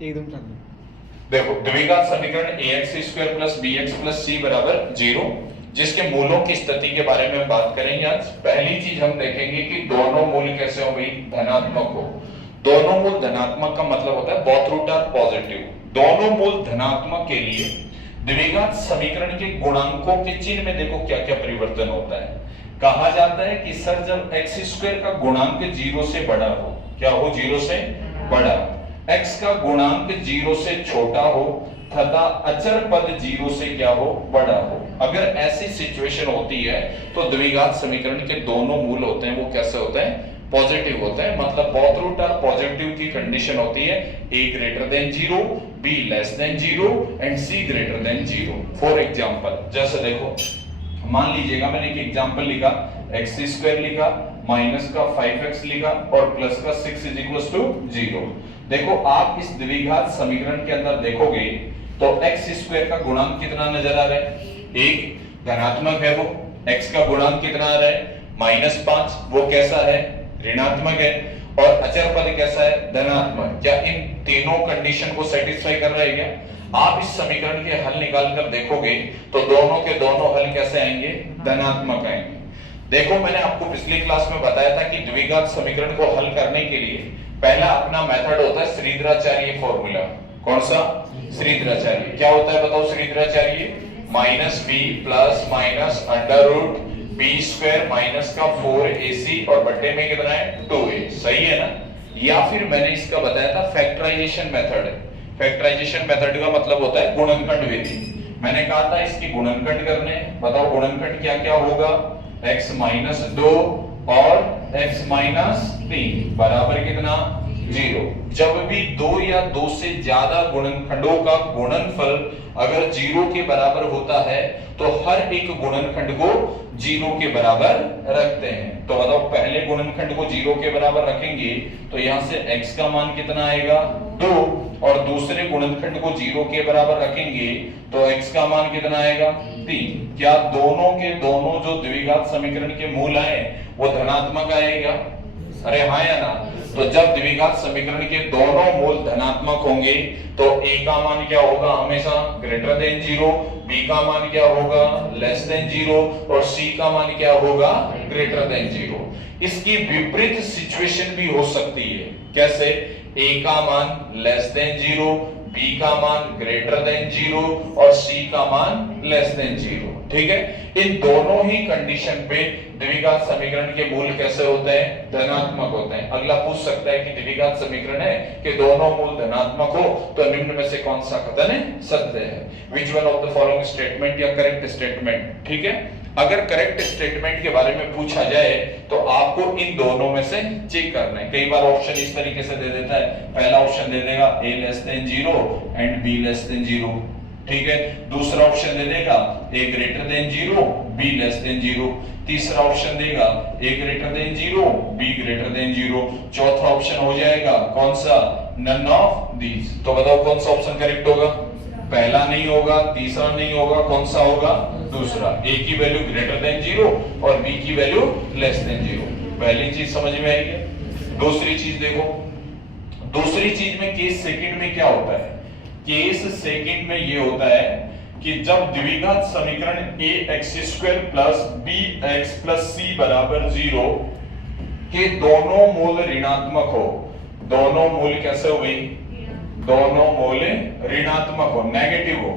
एकदम चालू। देखो द्विघात समीकरण ax² plus bx plus c बराबर 0, जिसके मूलों की स्थिति के बारे में बात करेंगे आज। पहली चीज हम देखेंगे कि दोनों मूल कैसे हो भाई, धनात्मक हो। दोनों मूल धनात्मक का मतलब होता है बोथ रूट आर पॉजिटिव। दोनों मूल धनात्मक के लिए द्विघात समीकरण के गुणांकों के चिन्ह में देखो क्या क्या परिवर्तन होता है। कहा जाता है कि सर जब x² का गुणांक 0 से बड़ा हो, क्या हो, 0 से बड़ा, x का गुणांक 0 से छोटा हो तथा अचर पद 0 से क्या हो, बड़ा हो। अगर ऐसी सिचुएशन होती है तो द्विघात समीकरण के दोनों मूल होते हैं वो कैसे होते हैं, पॉजिटिव होते हैं। मतलब बोथ रूट आर पॉजिटिव की कंडीशन होती है a greater than 0, b less than 0 and c greater than 0। For example जैसे देखो, मान लीजिएगा मैंने एक एग्जांपल लिखा, x² लिखा, माइनस का 5x लिखा और प्लस का 6 = 0। देखो आप इस द्विघात समीकरण के अंदर देखोगे तो x² का गुणांक कितना नजर आ रहा है, एक धनात्मक है वो। x का गुणांक कितना आ रहा है, -5, वो कैसा है, ऋणात्मक है। और अचर पद कैसा है, धनात्मक। क्या इन तीनों कंडीशन को सेटिस्फाई कर रहा है क्या? आप इस समीकरण के हल निकाल कर देखोगे तो दोनों के दोनों हल कैसे आएंगे, धनात्मक आएंगे। देखो मैंने आपको पिछली क्लास में बताया था कि द्विघात समीकरण को हल करने के लिए पहला अपना मेथड होता है श्रीधराचार्य फॉर्मूला। कौन सा, श्रीधराचार्य। क्या होता है बताओ Sridharacharya, -b plus minus under root b² minus का 4ac और बट्टे में कितना है, 2a। सही है ना। या फिर मैंने इसका बताया था फैक्टराइजेशन मेथड। फैक्टराइजेशन मेथड का मतलब होता है गुणनखंड विधि। मैंने कहा था इसकी गुणनखंड करने, बताओ गुणनखंड क्या क्या होगा, x-2 और x-3 बराबर कितना, 0। जब भी 2 या 2 से ज्यादा गुणनखंडों का गुणनफल अगर 0 के बराबर होता है तो हर एक गुणनखंड को 0 के बराबर रखते हैं। तो बताओ पहले गुणनखंड को 0 के बराबर रखेंगे तो यहां से x का मान कितना आएगा, 2, और दूसरे गुणनखंड को 0 के बराबर रखेंगे तो x का मान कितना आएगा, 3। क्या दोनों के दोनों जो द्विघात समीकरण के मूल आए वो धनात्मक आएगा? अरे हाँ या ना। तो जब द्विघात समीकरण के दोनों मूल धनात्मक होंगे तो a का मान क्या होगा, हमेशा ग्रेटर देन 0, b का मान क्या होगा, लेस देन 0 और c का मान क्या होगा, ग्रेटर देन 0। इसकी विपरीत सिचुएशन भी हो सकती है। कैसे, a का मान लेस देन 0, b का मान ग्रेटर देन 0 और c का मान लेस देन 0। ठीक है, इन दोनों ही कंडीशन पे द्विघात समीकरण के मूल कैसे होते हैं, धनात्मक होते हैं। अगला पूछ सकता है कि द्विघात समीकरण है कि दोनों मूल धनात्मक हो तो निम्न में से कौन सा कथन सत्य है, which one of the following statement या करेक्ट स्टेटमेंट। ठीक है, अगर करेक्ट स्टेटमेंट के बारे में पूछा जाए तो आपको इन दोनों में से चेक करना है। कई बार ऑप्शन इस तरीके से दे देता है, पहला ऑप्शन दे देगा a less than 0 and b less than 0। ठीक है, दूसरा ऑप्शन दे देगा a greater than 0, b less than 0। तीसरा ऑप्शन देगा a greater than 0, b greater than 0। चौथा ऑप्शन हो जाएगा कौन सा, नन ऑफ दीज। तो बताओ कौन सा ऑप्शन करेक्ट होगा, पहला नहीं होगा, तीसरा नहीं होगा, कौन सा होगा, दूसरा। a की वैल्यू ग्रेटर देन 0 और b की वैल्यू लेस देन 0। पहली चीज समझ में आई है। दूसरी चीज देखो, दूसरी चीज में केस सेकंड में क्या होता है, केस सेकंड में ये होता है कि जब द्विघात समीकरण ax² plus bx plus c बराबर 0 के दोनों मूल ऋणात्मक हो। दोनों मूल कैसे हो गई, दोनों मूल ऋणात्मक हो, नेगेटिव हो।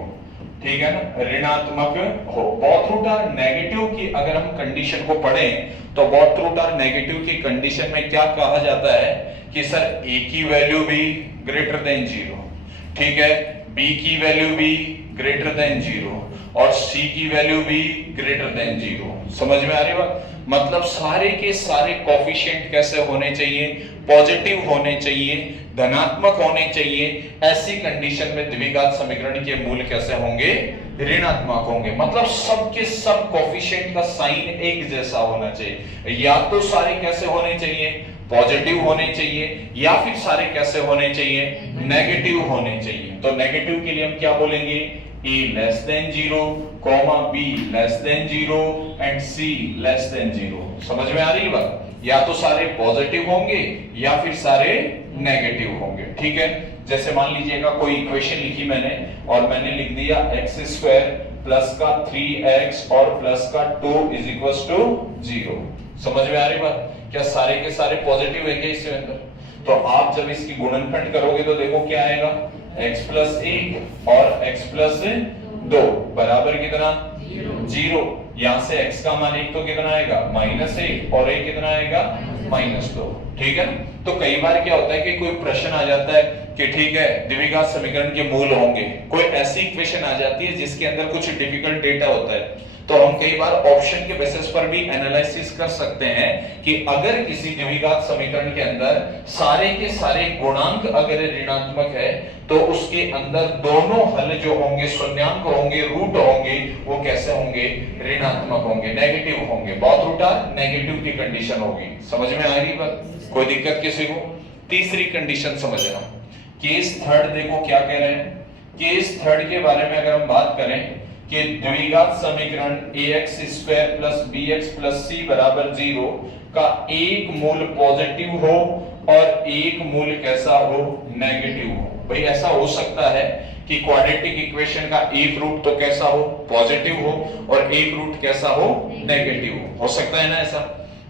ठीक है ना, ऋणात्मक हो। बोथ रूट आर नेगेटिव की अगर हम कंडीशन को पढ़ें तो बोथ रूट आर नेगेटिव की कंडीशन में क्या कहा जाता है कि सर a की वैल्यू भी ग्रेटर देन 0, ठीक है, b की वैल्यू भी ग्रेटर देन 0 और c की वैल्यू भी ग्रेटर देन 0। समझ में आ रही बात? मतलब सारे के सारे कोफिशिएंट कैसे होने चाहिए, पॉजिटिव होने चाहिए, धनात्मक होने चाहिए। ऐसी कंडीशन में द्विघात समीकरण के मूल कैसे होंगे, ऋणात्मक होंगे। मतलब सबके सब कोफिशिएंट का साइन एक जैसा होना चाहिए। या तो सारे कैसे होने चाहिए, पॉजिटिव होने चाहिए, या फिर सारे कैसे होने चाहिए, नेगेटिव होने चाहिए। तो नेगेटिव के लिए हम क्या बोलेंगे, a less than 0, b less than 0 and c less than 0। समझ में आ रही है बात? या तो सारे पॉजिटिव होंगे या फिर सारे नेगेटिव होंगे। ठीक है, जैसे मान लीजिएगा कोई इक्वेशन लिखी मैंने और मैंने लिख दिया एक्स स्क्वायर प्लस का 3x और प्लस का 2 इज इक्वल टू 0। समझ में आ रही बात? क्या सारे के सारे पॉजिटिव है क्या इसके अंदर? तो आप जब इसकी गुणनखंड करोगे तो देखो क्या आएगा, x प्लस 1 और x प्लस 2 बराबर कितना 0। यहां से x का मान 1 तो कितना आएगा -1 और a कितना आएगा -2। ठीक है ना? तो कई बार क्या होता है कि कोई प्रश्न आ जाता है कि ठीक है द्विघात समीकरण के मूल होंगे, कोई ऐसी इक्वेशन आ जाती है जिसके अंदर कुछ डिफिकल्ट डेटा होता है, तो हम कई बार ऑप्शन के बेसिस पर भी एनालिसिस कर सकते हैं कि अगर किसी द्विघात समीकरण के अंदर सारे के सारे गुणांक अगर ऋणात्मक है तो उसके अंदर दोनों हल जो होंगे, शून्यांक होंगे, रूट होंगे, वो कैसे होंगे, ऋणात्मक होंगे, नेगेटिव होंगे। बहुत रूटा नेगेटिव की कंडीशन होगी। समझ में आ रही बात? कोई दिक्कत किसी को? तीसरी कंडीशन समझना, केस थर्ड देखो क्या कह रहे हैं। केस थर्ड के बारे में अगर हम बात करें कि द्विघात समीकरण ax square plus bx plus c बराबर 0 का एक मूल पॉजिटिव हो और एक मूल कैसा हो, नेगेटिव हो। भाई ऐसा हो सकता है कि क्वाड्रेटिक इक्वेशन का एक रूट तो कैसा हो, पॉजिटिव हो और एक रूट कैसा हो, नेगेटिव हो सकता है ना ऐसा?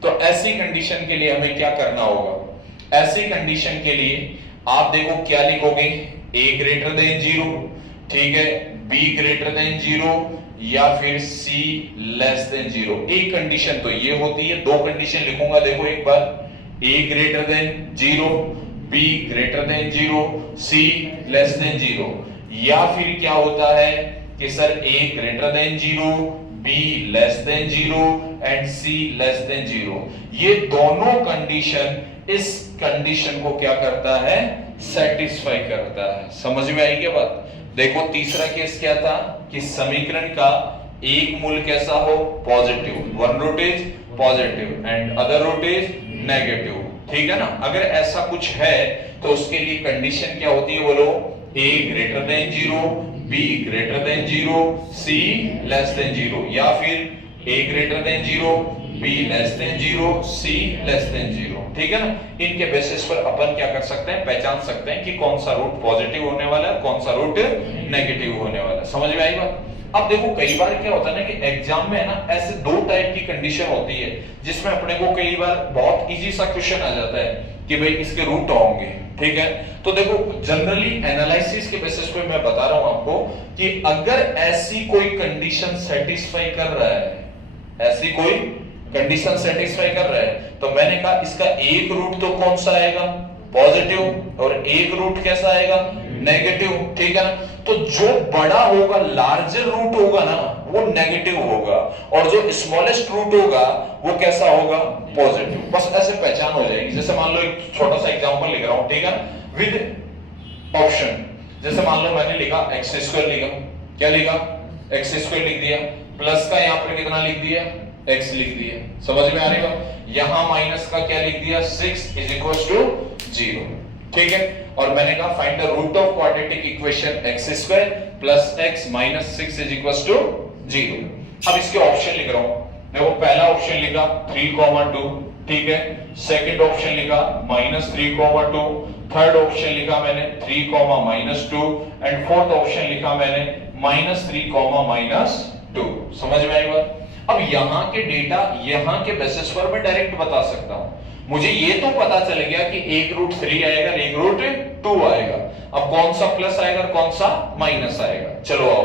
तो ऐसी कंडीशन के लिए हमें क्या करना होगा? ऐसी कंडीशन के लिए आप देखो क्या लिखोगे, a ग्रेटर देन 0, ठीक है, b ग्रेटर देन 0 या फिर c लेस देन 0। एक कंडीशन तो ये होती है, दो कंडीशन लिखूंगा देखो एक बार, a greater than 0, b greater than 0, c less than 0। या फिर क्या होता है कि sir a greater than 0, b less than 0 and c less than 0। ये दोनों कंडीशन इस कंडीशन को क्या करता है, सेटिस्फाई करता है। समझ में आई क्या बात? देखो तीसरा केस क्या था कि समीकरण का एक मूल कैसा हो, positive, one root is positive and other root is negative. ठीक है ना? अगर ऐसा कुछ है तो उसके लिए कंडीशन क्या होती है बोलो, a greater than 0, b greater than 0, c less than 0 या फिर a greater than 0, b less than 0, c less than 0। ठीक है ना? इनके बेसिस पर अपन क्या कर सकते हैं, पहचान सकते हैं कि कौन सा रूट पॉजिटिव होने वाला है, कौन सा रूट नेगेटिव होने वाला है। समझ में आई बात? अब देखो कई बार क्या होता है ना कि एग्जाम में है ना ऐसे दो टाइप की कंडीशन होती है जिसमें अपने को कई बार बहुत इजी सा क्वेश्चन आ जाता है कि भाई इसके रूट होंगे। ठीक है? तो देखो जनरली एनालिसिस के बेसिस पे मैं बता रहा हूं आपको कि अगर ऐसी कोई कंडीशन सेटिस्फाई कर रहा है, ऐसी कोई कंडीशन सेटिस्फाई कर रहा है, तो मैंने कहा इसका एक रूट तो कौन सा आएगा, पॉजिटिव, और एक रूट कैसा आएगा, नेगेटिव। ठीक है ना? तो जो बड़ा होगा, लार्जर रूट होगा ना, वो नेगेटिव होगा और जो स्मॉलेस्ट रूट होगा वो कैसा होगा, पॉजिटिव। बस ऐसे पहचान हो जाएगी। जैसे मान लो एक छोटा सा एग्जांपल लिख रहा हूं, ठीक है, विद ऑप्शन। जैसे मान लो मैंने लिखा एक्स स्क्वायर, लिखा क्या लिखा, एक्स स्क्वायर लिख दिया, प्लस का यहां पर कितना लिख दिया, x लिख दिया। समझ में आ रही बात? यहां माइनस का क्या लिख दिया, 6 इज इक्वल टू 0। ठीक है? और मैंने कहा find the root of quadratic equation x square plus x minus 6 is equal to 0। अब इसके ऑप्शन लिख रहा हूं। देखो पहला ऑप्शन लिखा 3,2, ठीक है, सेकंड ऑप्शन लिखा -3,2, थर्ड ऑप्शन लिखा मैंने 3,-2 एंड फोर्थ ऑप्शन लिखा मैंने -3,-2। समझ में आई बात? अब यहां के डेटा यहां के बेसिस पर मैं डायरेक्ट बता सकता हूं। मुझे ये तो पता चल गया कि एक रूट 3 आएगा, एक रूट 2 आएगा। अब कौन सा प्लस आएगा और कौन सा माइनस आएगा? चलो आओ,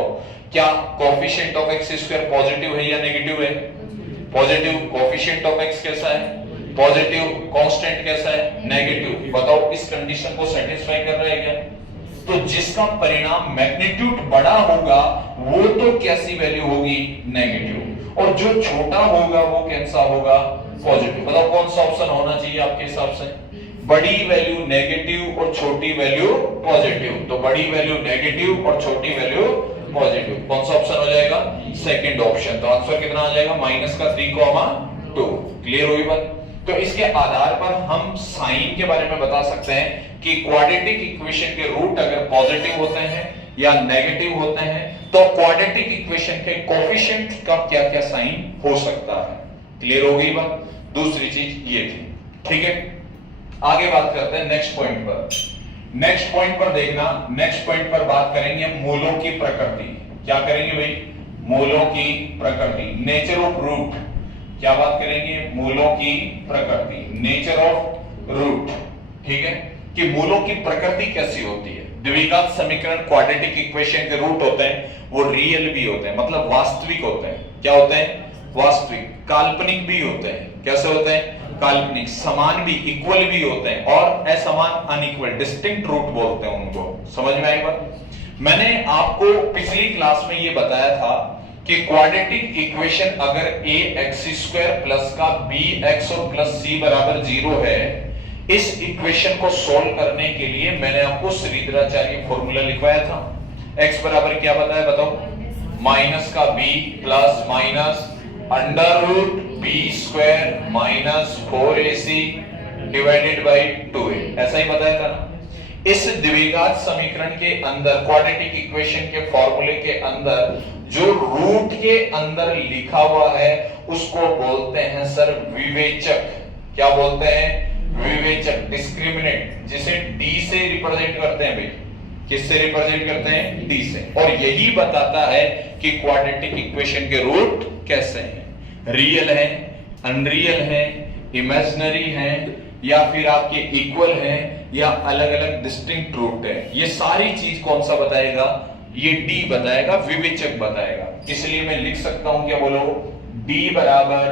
क्या coefficient of x square positive है या नेगेटिव है? पॉजिटिव। कोएफिशिएंट ऑफ x कैसा है, पॉजिटिव। कांस्टेंट कैसा है, नेगेटिव। बताओ इस कंडीशन को सेटिस्फाई कर रहा है क्या? तो जिसका परिणाम मैग्नीट्यूड बड़ा होगा वो तो कैसी वैल्यू होगी, नेगेटिव, और जो छोटा होगा वो कैसा होगा, पॉजिटिव। बताओ कौन सा ऑप्शन होना चाहिए आपके हिसाब से? बड़ी वैल्यू नेगेटिव और छोटी वैल्यू पॉजिटिव। तो बड़ी वैल्यू नेगेटिव और छोटी वैल्यू पॉजिटिव। कौन सा ऑप्शन हो जाएगा, सेकंड ऑप्शन। तो आंसर कितना आ जाएगा, -3,2। क्लियर हुई बात? तो इसके आधार पर हम साइन के बारे में बता सकते हैं कि क्वाड्रेटिक इक्वेशन के रूट अगर पॉजिटिव होते हैं या नेगेटिव होते हैं तो क्वाड्रेटिक इक्वेशन के कोएफिशिएंट का क्या क्या साइन हो सकता है। क्लियर हो गई बात? दूसरी चीज ये थी। ठीक है, आगे बात करते हैं नेक्स्ट पॉइंट पर। नेक्स्ट पॉइंट पर देखना, नेक्स्ट पॉइंट पर बात करेंगे मूलों की प्रकृति। क्या करेंगे भाई? मूलों की प्रकृति, नेचर ऑफ रूट। क्या बात करेंगे? मूलों की प्रकृति, नेचर ऑफ रूट। ठीक है, कि मूलों की प्रकृति कैसी होती है। द्विघात समीकरण, क्वाड्रेटिक इक्वेशन के रूट होते हैं वो रियल भी होते हैं, मतलब वास्तविक होते हैं। क्या होते हैं? वास्तविक। काल्पनिक भी होते हैं। कैसे होते हैं? काल्पनिक। समान भी, इक्वल भी होते हैं, और असमान, अनइक्वल, डिस्टिंक्ट रूट बोलते हैं उनको। समझ में आई बात? मैंने आपको पिछली क्लास में ये बताया था कि क्वाड्रेटिक इक्वेशन अगर ए एक्स स्क्वायर प्लस का बी एक्स और प्लस सी बराबर 0 है, इस इक्वेशन को सोल्व करने के लिए मैंने आपको श्रीधराचार्य फॉर्मूला लिखवाया था। x बराबर क्या बताया? बताओ। माइनस का b plus minus under root b square minus 4ac divided by 2a, ऐसा ही बताया था ना। इस द्विघात समीकरण के अंदर, क्वाड्रेटिक इक्वेशन के फॉर्मूले के अंदर जो रूट के अंदर लिखा हुआ है उसको बोलते हैं सर विवेचक। क्या बोलते हैं? विवेचक, डिस्क्रिमिनेंट, जिसे d से रिप्रेजेंट करते हैं भाई। किससे रिप्रेजेंट करते हैं? d से। और यही बताता है कि क्वाड्रेटिक इक्वेशन के रूट कैसे हैं, रियल है, अनरियल है, इमेजिनरी है, या फिर आपके इक्वल है, या अलग अलग डिस्टिंक्ट रूट है। ये सारी चीज कौन सा बताएगा? ये d बताएगा, विवेचक बताएगा। इसलिए मैं लिख सकता हूं, क्या बोलो? d बराबर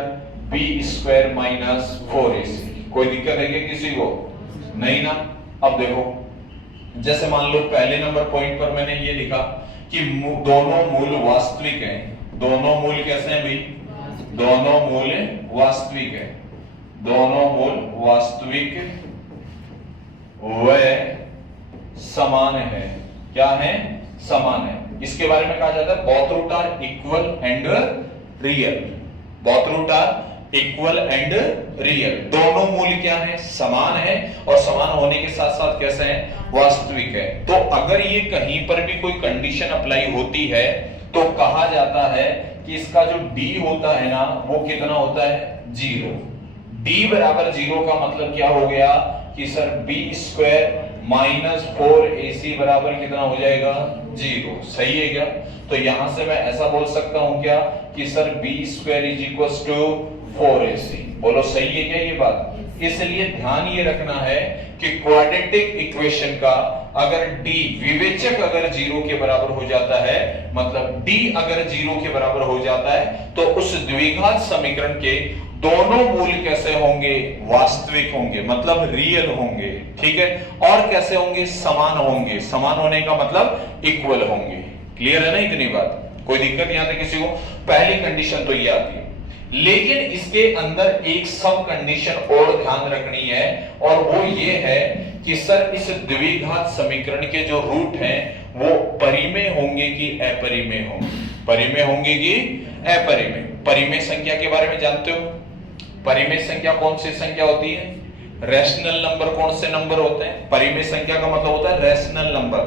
बी स्क्वायर माइनस 4ac। कोई दिक्कत है क्या किसी को? नहीं ना। अब देखो, जैसे मान लो पहले नंबर पॉइंट पर मैंने ये लिखा कि दोनों मूल वास्तविक हैं। दोनों मूल कैसे हैं भाई? दोनों मूल वास्तविक है। दोनों मूल वास्तविक व समान है। क्या है? समान है। इसके बारे में कहा जाता है both root are equal and real. Both root are equal and real. दोनों मूल क्या है? समान है, और समान होने के साथ साथ कैसे हैं? वास्तविक है। तो अगर ये कहीं पर भी कोई कंडीशन अप्लाई होती है तो कहा जाता है कि इसका जो d होता है ना, वो कितना होता है? 0। d बराबर 0 का मतलब क्या हो गया कि sir b square minus 4ac बराबर कितना हो जाएगा? 0। सही है क्या? तो यहां से मैं ऐसा बोल सकता हूं क्या कि sir b square is equal to 4ac। बोलो सही है क्या ये बात? इसलिए ध्यान ये रखना है कि क्वाड्रेटिक इक्वेशन का अगर d विवेचक अगर 0 के बराबर हो जाता है, मतलब d अगर 0 के बराबर हो जाता है, तो उस द्विघात समीकरण के दोनों मूल कैसे होंगे? वास्तविक होंगे, मतलब रियल होंगे। ठीक है, और कैसे होंगे? समान होंगे। समान होने का मतलब इक्वल होंगे। क्लियर है ना इतनी बात? कोई दिक्कत यहां तक किसी को? पहली कंडीशन तो ये आती है, लेकिन इसके अंदर एक सब कंडीशन और ध्यान रखनी है, और वो ये है कि सर इस द्विघात समीकरण के जो रूट हैं वो परिमेय होंगे कि अपरिमेय होंगे? परिमेय होंगे कि अपरिमेय? परिमेय संख्या के बारे में जानते हो? परिमेय संख्या कौन सी संख्या होती है? रैशनल नंबर कौन से नंबर होते हैं? परिमेय संख्या का मतलब होता है रैशनल नंबर।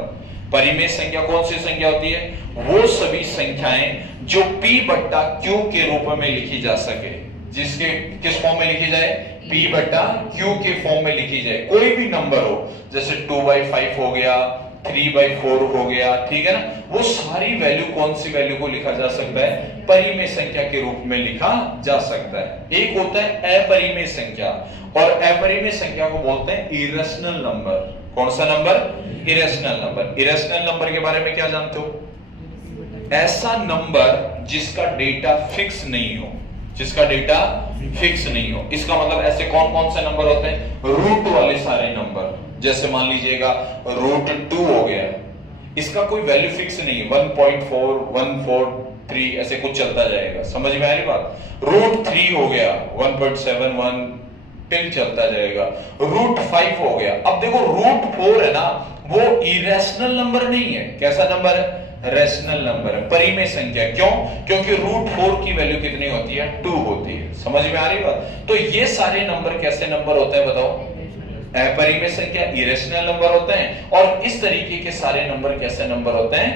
परिमेय संख्या कौन सी संख्या होती है? वो सभी संख्याएं जो p बट्टा q के रूप में लिखी जा सके। जिसके किस फॉर्म में लिखी जाए? p बट्टा q के फॉर्म में लिखी जाए। कोई भी नंबर हो, जैसे 2/5 हो गया, 3/4 हो गया, ठीक है ना, वो सारी वैल्यू कौन सी वैल्यू को लिखा जा सकता है? परिमेय संख्या के रूप में लिखा जा सकता है। एक होता है अपरिमेय संख्या, और अपरिमेय संख्या को बोलते हैं इरेशनल नंबर। कौन सा number? Irrational number. Irrational number के बारे में क्या जानते हो? ऐसा नंबर जिसका डेटा फिक्स नहीं हो। जिसका डेटा फिक्स नहीं हो, इसका मतलब ऐसे कौन कौन से नंबर होते हैं? रूट वाले सारे नंबर। जैसे मान लीजिएगा √2 हो गया, इसका कोई वैल्यू फिक्स नहीं है, 1.4 143 ऐसे कुछ चलता जाएगा। समझ में आ रही बात? √3 हो गया 1.71 टिल चलता जाएगा। √5 हो गया। अब देखो √4 है ना, वो इरेशनल नंबर नहीं है। कैसा नंबर है? रैशनल नंबर है, परिमेय संख्या। क्यों? क्योंकि √4 की वैल्यू कितनी होती है? 2 होती है। समझ में आ रही बात? तो ये सारे नंबर कैसे नंबर होते हैं बताओ? अपरिमेय संख्या, इरेशनल नंबर होते हैं। और इस तरीके के सारे नंबर कैसे नंबर होते हैं?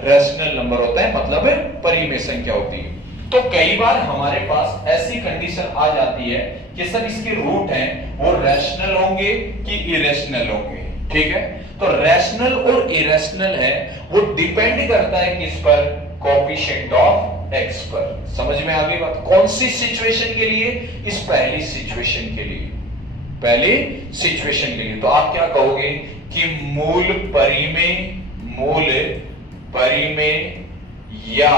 रैशनल नंबर होते हैं, मतलब परिमेय संख्या होती है। तो कई बार हमारे पास ऐसी कंडीशन आ जाती है कि सर इसके रूट हैं वो रैशनल होंगे कि इरेशनल होंगे। ठीक है, तो रैशनल और इरेशनल है वो डिपेंड करता है किस पर, कोएफिशिएंट ऑफ एक्स पर। समझ में आ गई बात? कौन सी सिचुएशन के लिए? इस पहली सिचुएशन के लिए, पहली सिचुएशन के लिए। तो आप क्या कहोगे कि मूल परिमेय या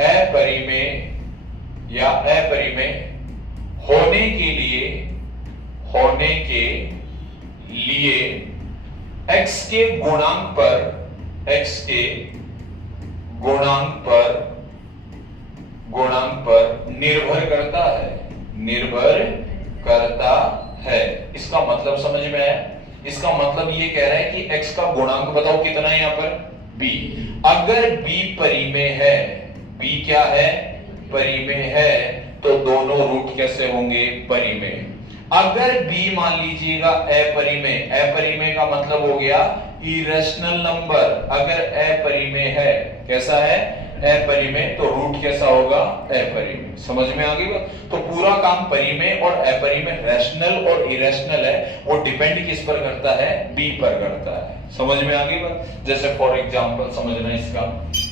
अपरिमेय होने के लिए x के गुणांक पर निर्भर करता है। इसका मतलब समझ में आया? इसका मतलब ये कह रहा है कि x का गुणांक बताओ कितना है यहाँ पर, b। अगर b परिमेय है, b क्या है, परिमेय है, तो दोनों रूट कैसे होंगे, परिमेय। अगर b मान लीजिएगा अपरिमेय का मतलब हो गया इरेशनल नंबर। अगर अपरिमेय है, कैसा है, अपरिमेय, तो रूट कैसा होगा, अपरिमेय। समझ में आ गई बात? तो पूरा काम परिमेय और अपरिमेय, रैशनल और इरेशनल है, वो डिपेंड किस पर करता है, बी पर करता है। समझ में आ गई बात? जैसे फॉर एग्जांपल समझना इसका,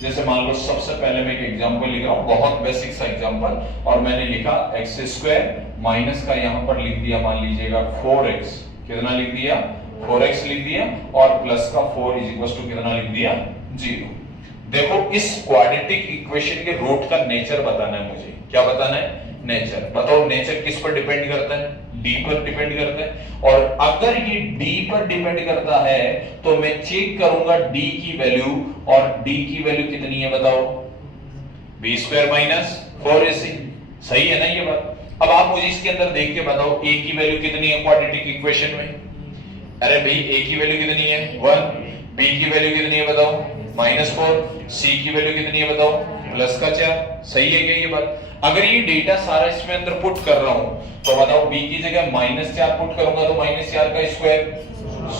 जैसे मान लो सबसे पहले मैं एक एग्जांपल लिख रहा हूं, बहुत बेसिक सा एग्जांपल, और मैंने लिखा एक्स स्क्वायर माइनस का यहां पर लिख दिया मान लीजिएगा 4x, कितना लिख दिया, 4x लिख दिया, और प्लस का 4 इज इक्वल टू कितना लिख दिया, 0। देखो इस क्वाड्रेटिक इक्वेशन के रूट का नेचर बताना है मुझे। क्या बताना है, नेचर। बताओ नेचर किस पर डिपेंड करता है, डी पर डिपेंड करता है। और अगर ये डी पर डिपेंड करता है तो मैं चेक करूंगा डी की वैल्यू, और डी की वैल्यू कितनी है बताओ, बी स्क्वायर माइनस 4ac। सही है ना ये बात? अब आप मुझे इसके अंदर देख के बताओ a की वैल्यू कितनी है क्वाड्रेटिक इक्वेशन में। अरे भाई a की वैल्यू कितनी है 1, b की वैल्यू कितनी है बताओ -4, c की वैल्यू कितनी है बताओ +4। सही है क्या ये बात? अगर ये डेटा सारा इसमें अंदर पुट कर रहा हूं तो बताओ b की जगह -4 पुट करूंगा तो -4 का स्क्वायर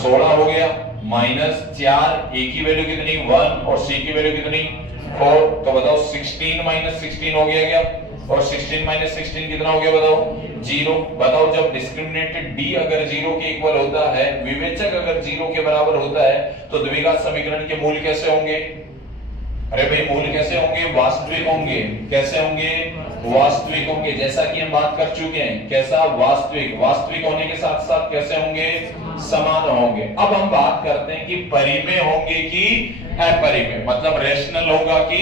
16 हो गया, -4, a की वैल्यू कितनी 1 और c की वैल्यू कितनी 4, तो बताओ 16 16 हो गया क्या, और 16 16 कितना हो गया बताओ 0। बताओ जब डिस्क्रिमिनेंट d अगर 0 के इक्वल होता है, विवेचक अगर 0 के बराबर होता है, तो द्विघात समीकरण के मूल कैसे होंगे? अरे भाई मूल कैसे होंगे? वास्तविक होंगे। कैसे होंगे? वास्तविक होंगे। जैसा कि हम बात कर चुके हैं, कैसा, वास्तविक। वास्तविक होने के साथ साथ कैसे होंगे? समान होंगे। अब हम बात करते हैं कि परिमेय होंगे कि अपरिमेय, मतलब रैशनल होगा कि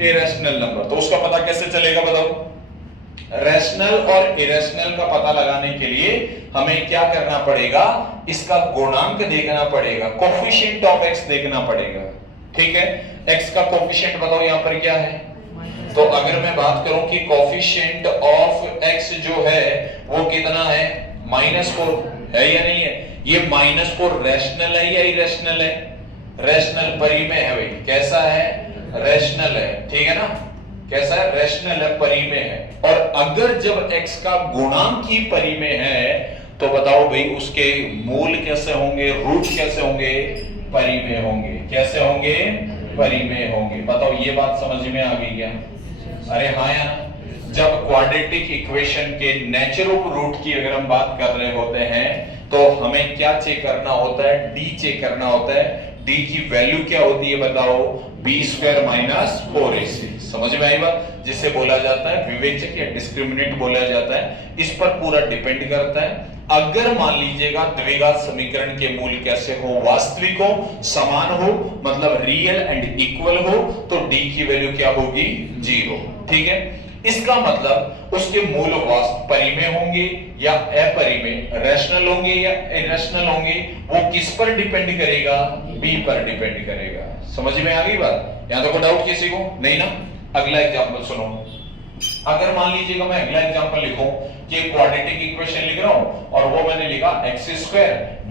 इरेशनल नंबर। तो उसका पता कैसे चलेगा बताओ? रैशनल और इरेशनल का पता लगाने के लिए हमें क्या करना पड़ेगा? इसका गुणांक देखना पड़ेगा, कोएफिशिएंट ऑफ x देखना पड़ेगा। ठीक है, x का कोएफिशिएंट बताओ यहां पर क्या है? तो अगर मैं बात करूं कि कोएफिशिएंट ऑफ x जो है वो कितना है, -4 है या नहीं है? ये -4 रैशनल है या इरेशनल है? रैशनल, परिमेय है भाई। कैसा है? रैशनल है। ठीक है ना? कैसा है? रैशनल है, परिमेय है। और अगर जब x का गुणांक ही परिमेय है तो बताओ भाई उसके मूल कैसे होंगे, रूट कैसे होंगे? परिमेय होंगे। कैसे होंगे? परिमेय होंगे। बताओ ये बात समझ में आ गई क्या? अरे हाँ यार, जब क्वाड्रेटिक इक्वेशन के नेचर ऑफ रूट की अगर हम बात कर रहे होते हैं तो हमें क्या चेक करना होता है? डी चेक करना होता है। डी की वैल्यू क्या होती है बताओ? B square minus 4ac। समझ में आई बात? जिसे बोला जाता है विवेचक या डिस्क्रिमिनेंट बोला जाता है। इस पर पूरा डिपेंड करता है। अगर मान लीजिएगा द्विघात समीकरण के मूल कैसे हो? वास्तविक हो, समान हो, मतलब रियल एंड इक्वल हो, तो डी की वैल्यू क्या होगी? 0। ठीक है, इसका मतलब उसके मूल परिमेय होंगे या अपरिमेय, रैशनल होंगे या इरेशनल होंगे, वो किस पर डिपेंड करेगा? बी पर डिपेंड करेगा। समझ में आ गई बात? यहां तक डाउट किसी को नहीं ना? अगला एग्जांपल सुनो। अगर मान लीजिएगा मैं अगला एग्जांपल लिखूं कि क्वाड्रेटिक इक्वेशन लिख रहा हूं और वो मैंने लिखा x²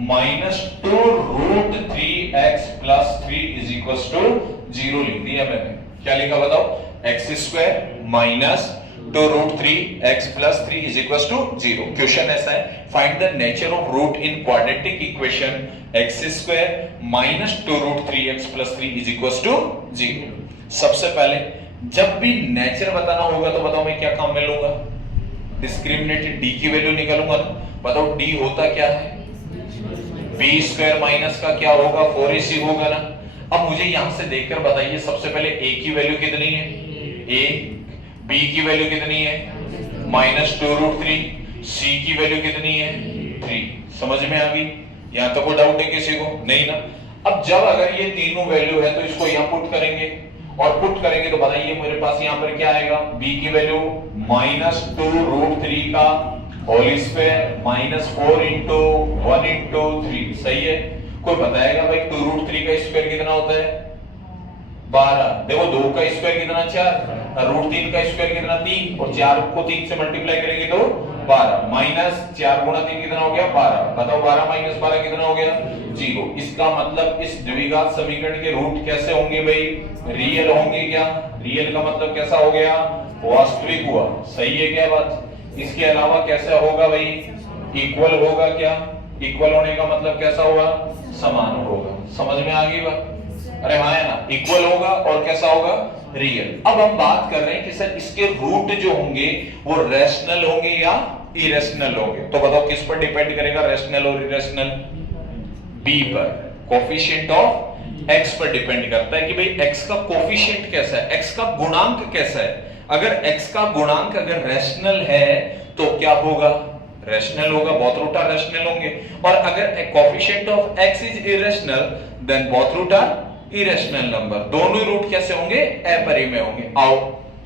minus 2√3x plus 3 is equal to 0 लिख दिया मैंने। क्या लिखा बताओ? x² minus 2√3x plus 3 is equal to 0। Question ऐसा है, find the nature of root in quadratic equation x² minus 2√3x plus 3 is equal to 0। सबसे पहले जब भी नेचर बताना होगा तो बताओ मैं क्या काम में लूंगा? डिस्क्रिमिनेंट डी की वैल्यू निकालूंगा ना। बताओ डी होता क्या है? बी स्क्वायर माइनस का क्या होगा 4ac होगा ना। अब मुझे यहां से देखकर बताइए सबसे पहले a की वैल्यू कितनी है, a, b की वैल्यू कितनी है -2√3, c की वैल्यू कितनी है 3। समझ में आ गई? यहां तक कोई डाउट है किसी को? नहीं ना। अब जब अगर ये तीनों वैल्यू है तो इसको यहां पुट करेंगे, और पुट करेंगे तो बताइए मेरे पास यहां पर क्या आएगा, b की वैल्यू -2√3 का होल स्क्वायर -4 इंटू 1 इंटू 3। सही है? कोई बताएगा भाई 2√3 का स्क्वायर कितना होता है 12। देखो 2 का स्क्वायर कितना 4, √3 का स्क्वायर कितना 3, और 4 को 3 से मल्टीप्लाई करेंगे तो 12, -4 गुणा 3 कितना हो गया 12। बताओ 12 माइनस 12 कितना हो गया 0। इसका मतलब इस द्विघात समीकरण के रूट कैसे होंगे भाई, रियल होंगे। क्या रियल का मतलब कैसा हो गया, वास्तविक हुआ। सही है क्या बात? इसके अलावा कैसा होगा भाई, इक्वल होगा। क्या इक्वल होने का मतलब कैसा होगा, समान होगा। समझ में आ गई बात? अरे हाँ है ना, इक्वल होगा और कैसा होगा, रियल। अब हम बात कर रहे हैं कि सर इसके रूट जो होंगे वो रैशनल होंगे या इरेशनल होंगे। तो बताओ किस पर डिपेंड करेगा, रैशनल और इरेशनल? बी पर, कोफिशिएंट ऑफ एक्स पर डिपेंड करता है कि भाई एक्स का कोफिशिएंट कैसा है, एक्स का गुणांक कैसा है। अगर x का गुणांक अगर रैशनल है तो क्या होगा, रैशनल होगा, बोथ रूट आर रैशनल होंगे। और अगर coefficient of x is irrational then both root are irrational number. दोनों ही रूट कैसे होंगे, अपरिमेय होंगे। आओ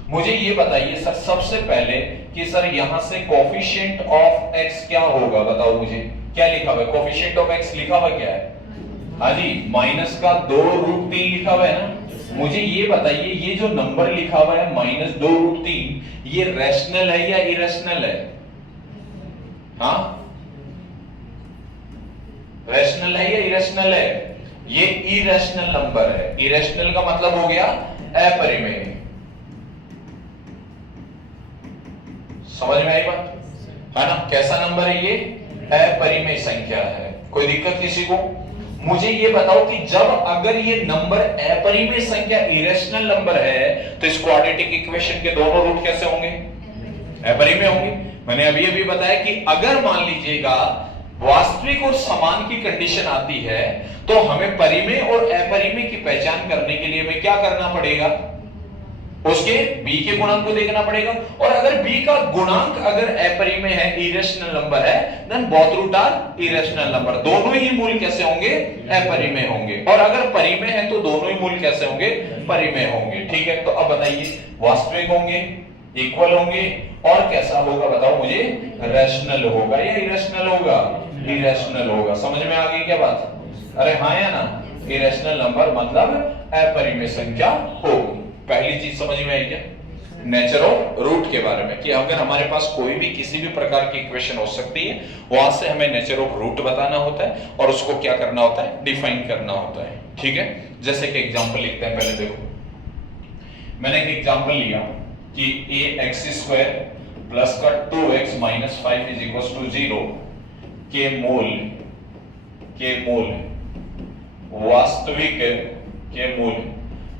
मुझे ये बताइए सर सबसे पहले कि सर यहां से कोएफिशिएंट ऑफ x क्या होगा, बताओ मुझे। क्या लिखा हुआ है, कोएफिशिएंट ऑफ x लिखा हुआ क्या है, हाँ जी माइनस का 2√3 लिखा हुआ है ना। मुझे ये बताइए ये जो नंबर लिखा हुआ है -2√3 ये रैशनल है या इरेशनल है? हाँ रैशनल है या इरेशनल है? ये इरेशनल नंबर है। इरेशनल का मतलब हो गया अपरिमेय। समझ में आई बात है ना? कैसा नंबर है ये, अपरिमेय संख्या है। कोई दिक्कत किसी को? मुझे ये बताओ कि जब अगर ये नंबर अपरिमेय संख्या इरेशनल नंबर है तो इस क्वाड्रेटिक इक्वेशन के दोनों रूट कैसे होंगे, अपरिमेय होंगे। मैंने अभी अभी बताया कि अगर मान लीजिएगा वास्तविक और समान की कंडीशन आती है तो हमें परिमेय और अपरिमेय की पहचान करने के लिए हमें क्या करना पड़ेगा, उसके b के गुणांक को देखना पड़ेगा। और अगर b का गुणांक अगर अपरिमेय है, इरेशनल नंबर है, then both root are irrational number. दोनों ही मूल कैसे होंगे, अपरिमेय होंगे। और अगर परिमेय है तो दोनों ही मूल कैसे होंगे, परिमेय होंगे। ठीक है, तो अब बताइए वास्तविक होंगे, इक्वल होंगे, और कैसा होगा बताओ मुझे, रैशनल होगा या इरेशनल होगा, इरेशनल होगा। समझ में आ गई क्या बात? अरे हाँ या ना, इरेशनल नंबर मतलब अपरिमेय संख्या होगी। पहली चीज समझ में आई क्या, नेचर ऑफ रूट के बारे में, कि अगर हमारे पास कोई भी किसी भी प्रकार की इक्वेशन हो सकती है वहां से हमें नेचर ऑफ रूट बताना होता है और उसको क्या करना होता है, डिफाइन करना होता है। ठीक है, जैसे कि एग्जांपल लिखते हैं। पहले देखो मैंने एक एग्जांपल लिया कि ax² प्लस का 2x minus 5 is equal to 0 के मूल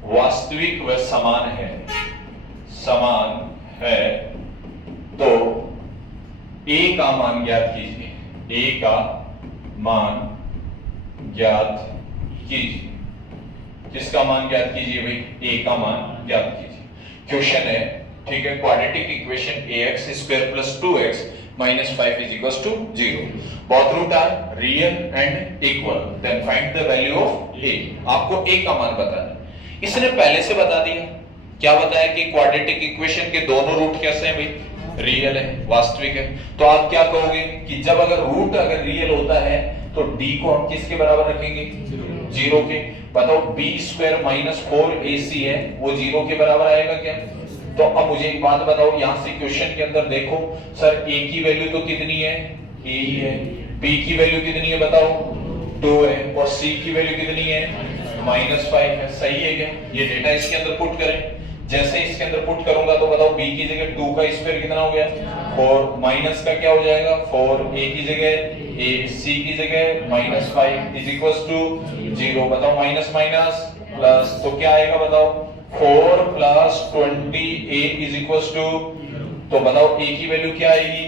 वास्तविक व समान है तो a का मान ज्ञात कीजिए, a का मान ज्ञात कीजिए। किसका मान ज्ञात कीजिए भाई, a का मान ज्ञात कीजिए। क्वेश्चन है, ठीक है, quadratic equation ax² plus 2x minus 5 is equal to 0, both root are real and equal, then find the value of a। आपको a का मान बताना है। इसने पहले से बता दिया, क्या बताया कि क्वाड्रेटिक इक्वेशन के दोनों रूट कैसे हैं भाई, रियल है, वास्तविक है। तो आप क्या कहोगे कि जब अगर रूट अगर रियल होता है तो d को हम किसके बराबर रखेंगे, 0 के। बताओ b² माइनस 4ac है वो 0 के बराबर आएगा क्या? तो अब मुझे एक बात बताओ, यहां से क्वेश्चन के अंदर देखो सर a की वैल्यू तो कितनी है, a ही है, b की वैल्यू कितनी है बताओ, 2 है, और c की वैल्यू कितनी है, -5 है। सही है क्या? ये डेटा इसके अंदर पुट करें। जैसे इसके अंदर पुट करूंगा तो बताओ b की जगह 2 का स्क्वायर कितना हो गया, 4, माइनस का क्या हो जाएगा 4, a की जगह a, c की जगह -5 इज इक्वल टू 0। बताओ माइनस माइनस प्लस, तो क्या आएगा बताओ, 4 plus 20a is equal to, तो बताओ a की वैल्यू क्या आएगी,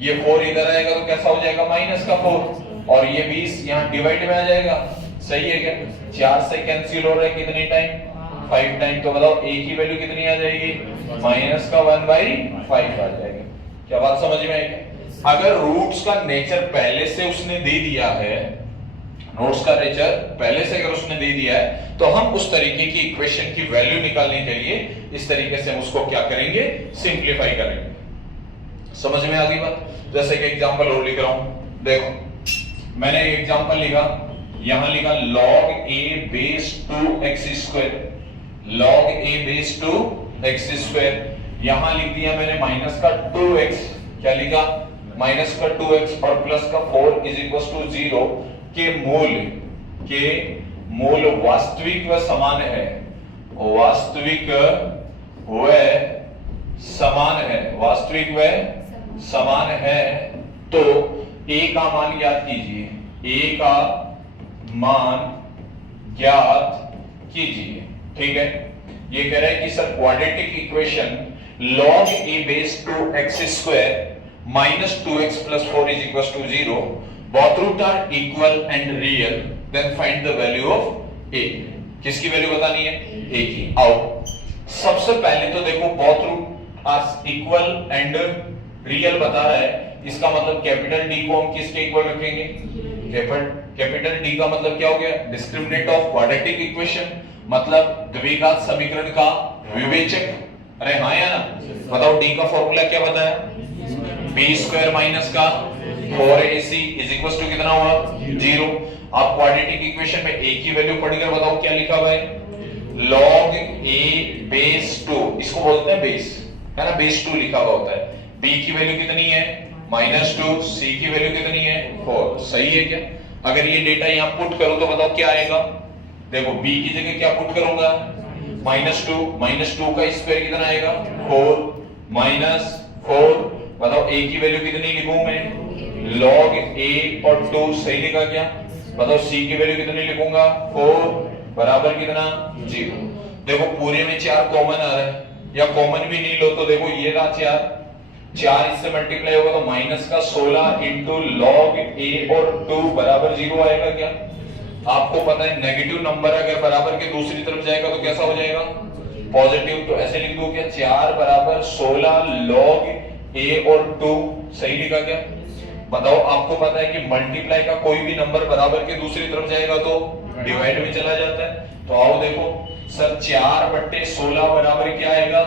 ये 4 इधर आएगा तो कैसा हो जाएगा, माइनस का 4, और ये 20 यहाँ डिवाइड में आ जाएगा, सही है क्या? 4 से कैंसिल हो रहा है कितने टाइम? 5 टाइम। तो बताओ a की वैल्यू कितनी आ जाएगी? माइनस का 1/5 आ जाएगा। क्या बात समझ में आई? अगर रूट्स का नेचर पहले से उसने दे दिया है, नोट्स का नेचर पहले से अगर उसने दे दिया है, तो हम उस तरीके की इक्वेशन की वैल्यू निकालने के लिए इस तरीके से हम उसको क्या करेंगे? सिंप्लीफाई करेंगे। समझ में आ गई बात? जैसे कि एग्जांपल और लिख रहा हूं, देखो मैंने एग्जांपल लिखा, यहां लिखा log a base 2x², log a base 2x²। यहां लिख दिया मैंने माइनस का 2x, क्या लिखा? माइनस का 2x और प्लस का 4 इज इक्वल टू 0 के मूल वास्तविक व समान है, वास्तविक व समान है, वास्तविक व समान है। तो a का मान ज्ञात कीजिए, a का मान ज्ञात कीजिए, ठीक है। ये कह रहा है कि sir quadratic equation log a base 2x² minus 2x plus 4 is equals to 0, both root are equal and real, then find the value of a। किसकी वैल्यू बतानी है? a की। आओ सबसे पहले तो देखो both root are equal and real बता रहा है, इसका मतलब कैपिटल D को हम किसके इक्वल रखेंगे? कैपिटल D का मतलब क्या हो गया? डिस्क्रिमिनेंट ऑफ क्वाड्रेटिक इक्वेशन, मतलब द्विघात समीकरण का विवेचक। अरे हाँ या ना? बताओ D का फॉर्मूला क्या बताया? b² माइनस का 4ac इज इक्वल टू कितना हुआ? 0। आप क्वाड्रेटिक इक्वेशन में a की वैल्यू पढ़कर बताओ क्या लिखा हुआ है? log a बेस 2, इसको बोलते हैं बेस, है ना? बेस 2 लिखा हुआ होता है। b की वैल्यू कितनी है? -2। c की वैल्यू कितनी है? 4। सही है क्या? अगर ये डेटा यहां पुट करो तो बताओ क्या आएगा? देखो b की जगह क्या पुट करूंगा? -2 का स्क्वायर कितना आएगा? 4 -4। बताओ a की वैल्यू कितनी लिखूं मैं? log a और 2, सही लिखा क्या? बताओ c की वैल्यू कितनी लिखूंगा? 4 बराबर कितना? 0। देखो पूरे में 4 कॉमन आ रहा है, या कॉमन भी नहीं लो तो देखो ये रहा 4 इससे मल्टीप्लाई होगा तो माइनस का 16 इंटू log a और 2 बराबर 0 आएगा क्या? आपको पता है नेगेटिव नंबर अगर बराबर के दूसरी तरफ जाएगा तो कैसा हो जाएगा? पॉजिटिव। तो ऐसे लिख दो क्या? 4 बराबर 16 log a और 2, सही लिखा क्या? बताओ आपको पता है कि मल्टीप्लाई का कोई भी नंबर बराबर के दूसरी तरफ जाएगा तो डिवाइड में चला जाता है। तो आओ देखो सर 4/16 बराबर क्या आएगा?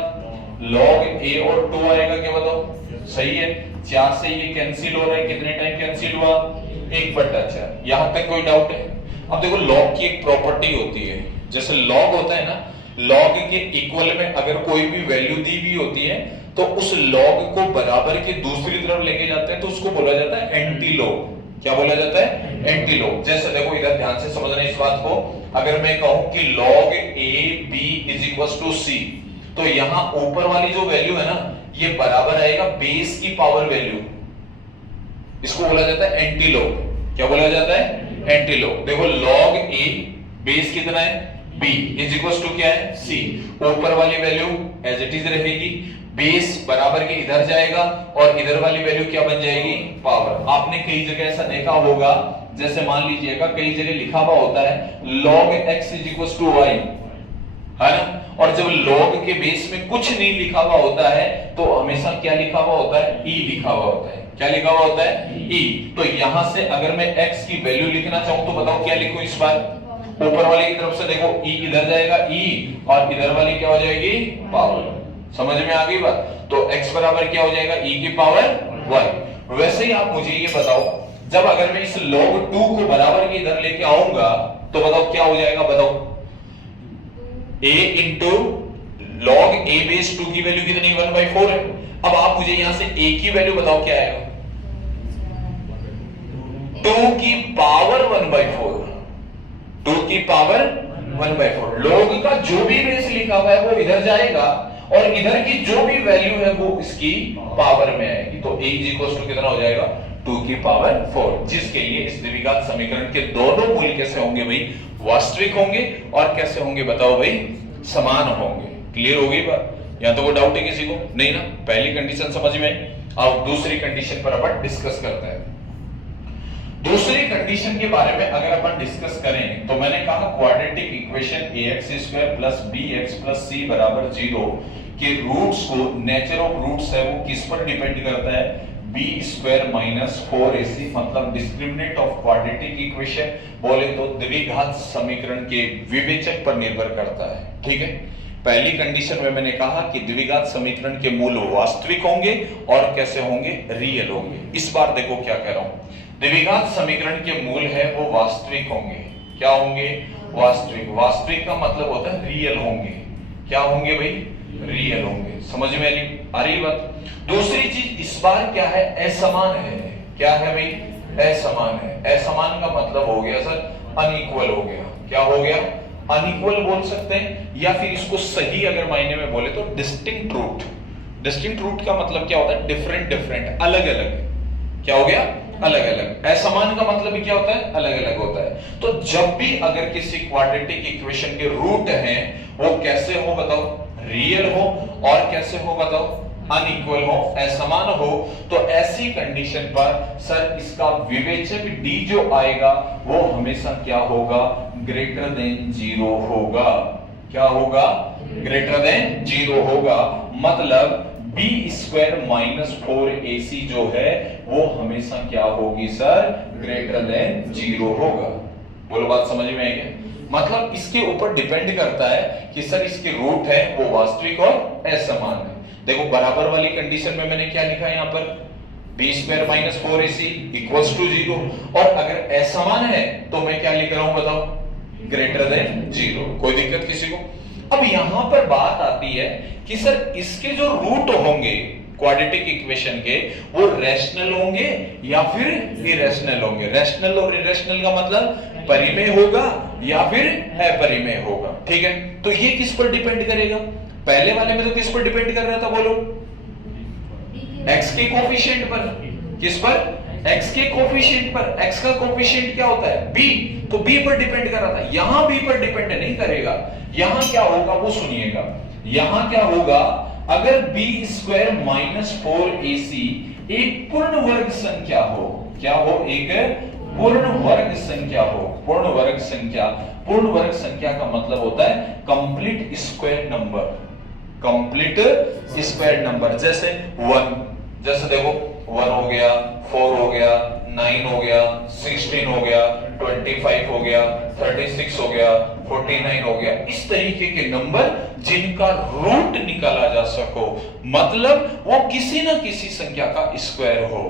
log a और 2 आएगा क्या? बताओ सही है। 4 से ये कैंसिल हो रहा है, कितने टाइम कैंसिल हुआ? 1/4। यहां तक कोई डाउट है? अब देखो log की एक प्रॉपर्टी होती है, जैसे log होता है ना, log के इक्वल में अगर कोई भी वैल्यू दी हुई होती है तो उस log को बराबर के दूसरी तरफ लेके जाते हैं तो उसको बोला जाता है एंटी लॉग। क्या बोला जाता है? Anti log. जैसे देखो इधर ध्यान से समझना इस बात को, अगर मैं कहूं कि log a b is equal to c, तो यहां ऊपर वाली जो वैल्यू है ना, ये बराबर आएगा बेस की पावर वैल्यू, इसको बोला जाता है एंटी लॉग। क्या बोला जाता है? Anti log. देखो log a बेस कितना है? b इज इक्वल टू क्या है? c। ऊपर वाली वैल्यू एज इट इज रहेगी, बेस बराबर के इधर जाएगा और इधर वाली वैल्यू क्या बन जाएगी? पावर। आपने कई जगह ऐसा देखा होगा, जैसे मान लीजिएगा कई जगह लिखा हुआ होता है log x is equal to y, है ना? और जब log के बेस में कुछ नहीं लिखा हुआ होता है तो हमेशा क्या लिखा हुआ होता है? e लिखा हुआ होता है। क्या लिखा हुआ होता है? e। तो यहां से अगर मैं x की वैल्यू लिखना चाहूं तो बताओ क्या लिखूं इस बार? ऊपर वाले की तरफ से देखो e इधर जाएगा e, और इधर वाली क्या हो जाएगी? पावर। समझ में आ गई बात? तो x बराबर क्या हो जाएगा? e की पावर 1। वैसे ही आप मुझे ये बताओ, जब अगर मैं इस log 2 को बराबर के इधर लेके आऊंगा तो बताओ क्या हो जाएगा? बताओ a into log a base 2 की वैल्यू कितनी? 1/4 है। अब आप मुझे यहां से a की वैल्यू बताओ क्या आएगा? 2 की पावर 1/4, 2 की पावर 1/4। log का जो भी बेस लिखा हुआ है वो इधर जाएगा और इधर की जो भी वैल्यू है वो इसकी पावर में आएगी। तो a इज इक्वल टू कितना हो जाएगा? 2 की पावर 4, जिसके लिए इस द्विघात समीकरण के दोनों मूल कैसे होंगे भाई? वास्तविक होंगे। और कैसे होंगे बताओ भाई? समान होंगे। क्लियर होगी बात? यहां तो वो डाउट है किसी को? नहीं ना? पहली कंडीशन समझ में। अब दूसरी कंडीशन पर अपन डिस्कस करते हैं। दूसरी कंडीशन के बारे में अगर अपन डिस्कस करें तो मैंने कहा quadratic equation ax² plus bx plus c बराबर 0 के रूट्स को, नेचर ऑफ रूट्स है वो किस पर डिपेंड करता है, b² माइनस 4ac, मतलब डिस्क्रिमिनेंट ऑफ क्वाड्रेटिक इक्वेशन, बोले तो द्विघात समीकरण के विवेचक पर निर्भर करता है। ठीक है, पहली कंडीशन में मैंने कहा कि द्विघात समीकरण के मूल वास्तविक होंगे और कैसे होंगे, रियल होंगे। इस बार देखो क्या कह रहा हूं, द्विघात समीकरण के मूल है वो वास्तविक होंगे। क्या होंगे, वास्तविक। वास्तविक का मतलब होता है रियल होंगे। क्या होंगे भाई, रियल होंगे। समझ में आ रही बात। दूसरी चीज इस बार क्या है, असमान है। क्या है भाई, असमान है। असमान का मतलब हो गया सर अनइक्वल हो गया। क्या हो गया, अनइक्वल बोल सकते हैं, या फिर इसको सही अगर मायने में बोले तो डिस्टिंक्ट रूट। डिस्टिंक्ट रूट का मतलब क्या होता है, डिफरेंट डिफरेंट, अलग अलग। क्या हो गया, अलग अलग। असमान का मतलब भी क्या होता है, अलग अलग होता है। तो जब भी अगर किसी क्वाड्रेटिक इक्वेशन के रूट हैं वो कैसे हो बताओ, रियल हो, और कैसे हो बताओ, अनइक्वल हो, असमान हो, तो ऐसी कंडीशन पर सर इसका विवेचक d जो आएगा वो हमेशा क्या होगा, ग्रेटर देन 0 होगा। क्या होगा, ग्रेटर देन 0 होगा। मतलब b² माइनस 4ac जो है वो हमेशा क्या होगी सर, ग्रेटर देन 0 होगा। बोलो बात समझ में आई क्या। मतलब इसके ऊपर डिपेंड करता है कि सर इसके रूट है वो वास्तविक और असमान है। देखो बराबर वाली कंडीशन में मैंने क्या लिखा है यहाँ पर, b² minus 4ac equals to 0, और अगर असमान है तो मैं क्या लिख रहा हूं बताओ, ग्रेटर देन 0। कोई दिक्कत किसी को। अब यहां पर बात आती है कि सर इसके जो रूट होंगे क्वाड्रेटिक इक्वेशन के वो रैशनल होंगे या फिर इरेशनल होंगे। रैशनल और इरेशनल का मतलब परिमेय होगा या फिर अपरिमेय होगा। ठीक है, तो ये किस पर डिपेंड करेगा, पहले वाले में तो किस पर डिपेंड कर रहा था बोलो, x के कोफिशिएंट पर। किस पर, x के कोफिशिएंट पर। x का कोफिशिएंट क्या होता है, b, तो b पर डिपेंड कर रहा था। यहां b पर डिपेंड नहीं करेगा। यहां क्या होगा वो सुनिएगा, यहां क्या होगा, अगर b² माइनस 4ac एक पूर्ण वर्ग संख्या हो, क्या हो, एक पूर्ण वर्ग संख्या हो। पूर्ण वर्ग संख्या, पूर्ण वर्ग संख्या का मतलब होता है complete square number. Complete square number, जैसे 1, जैसे देखो 1 हो गया, 4 हो गया, 9 हो गया, 16 हो गया, 25 हो गया, 36 हो गया, 49 हो गया। इस तरीके के नंबर जिनका रूट निकाला जा सको, मतलब वो किसी ना किसी संख्या का स्क्वायर हो।